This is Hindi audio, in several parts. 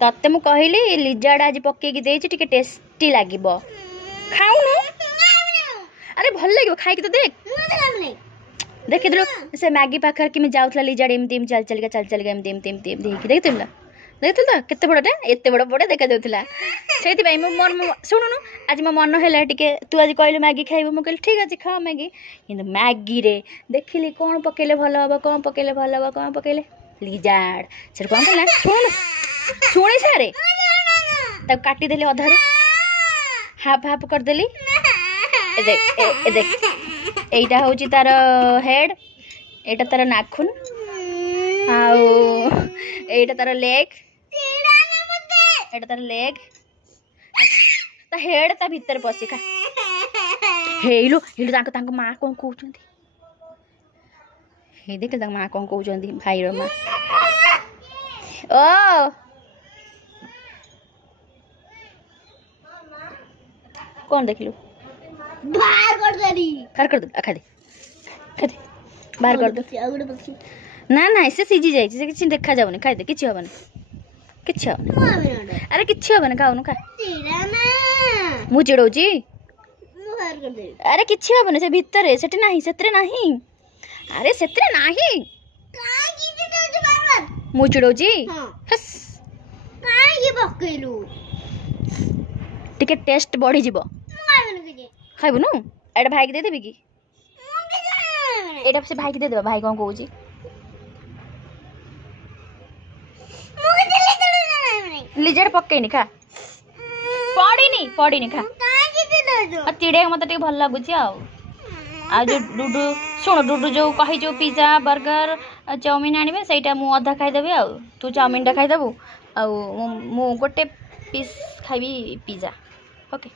तते मु कहली लिजार्ड आज पकेकी देछि टिके टेस्टी लागिबो खाउनु अरे भल लागिबो खाइ के तो देख देख इधर से मैगी पाखर कि मैं जाउतला लिजार्ड एम चल चल के एम देखि देखितला देखितला केते बड़टा एते बड़ बड़ देखा जाउतला सेति भाई मो मन सुनुनु आज मो मन हैला टिके तू आज कहलु मैगी खाइबो मो कहली ठीक अछि खा मैगी किंतु मैगी रे देखिली कोन पकेले भलो हबो कोन पकेले लिजार्ड से कोन कहला सुनी सारे तब काटी देली अधारू हाफ हाफ कर देली ए देख एटा होची तार हेड एटा तार नाखून आउ एटा तार लेग एटा तार लेग ता हेड ता भीतर पसी खा हेलो हेलो तांको मां कोन कहउचंदी हे देख तांको मां कोन कहउचंदी भाई रो मां ओ कौन देख लू बाहर कर दे खा दे बाहर कर दे ना ना ऐसे सीझी जाई से किछ देखा जावनी खाइ दे किछ होबन अरे किछ होबन खाउनु खा मु चिड़ौची अरे किछ होबन से भीतर है सेटे नाही सेत्रे नाही अरे सेत्रे नाही मु चिड़ौची हस ये बकैलु टिके टेस्ट बढ़ी जीवो खाइबु नु एटा भाई के दे देबी की एटा से भाई के दे देबा भाई कोन कहूची लिजर पक्केनी खा पड़ीनी खा चिड़े मत टे भल लागुची आ जो डुडू सुन डुडू जो कही जो पिज्जा बर्गर चाउमीन आनिबे सेटा मु अधा खाइ देबे आ तू चाउमीन टा खाइ देबू आ मु गोटे पीस खाइबी पिज्जा ओके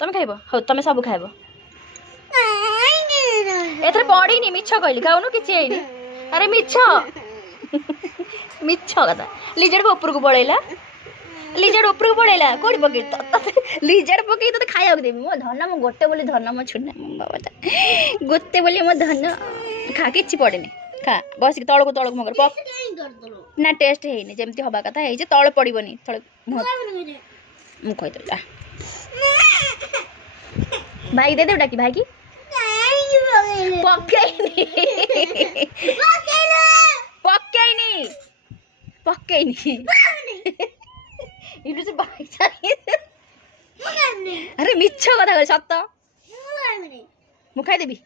तमे खाइबो हो तमे सब खाइबो एथरे पड़ीनी मिछ कहली खाउनु किछि आइनी अरे मिछ कथा लिजर ऊपर को पड़ेला लिजर ऊपर को पड़ेला कोडी पके लिजर पके तो खाया देबी मो धन मो गोटे बोली धन मो छुना बाबा गोटे बोली मो धन खा किछि पड़ेनी खा बस तळ को मगर पक ना टेस्ट हेनी जेमती हबा कथा हे जे तळ पड़िबनी तळ मु कहि देला भाई दे दे डाकी भाई की पक्केनी इनु से भाई चाहिए अरे मिछ कथा कर सत्त मु खाइ देबी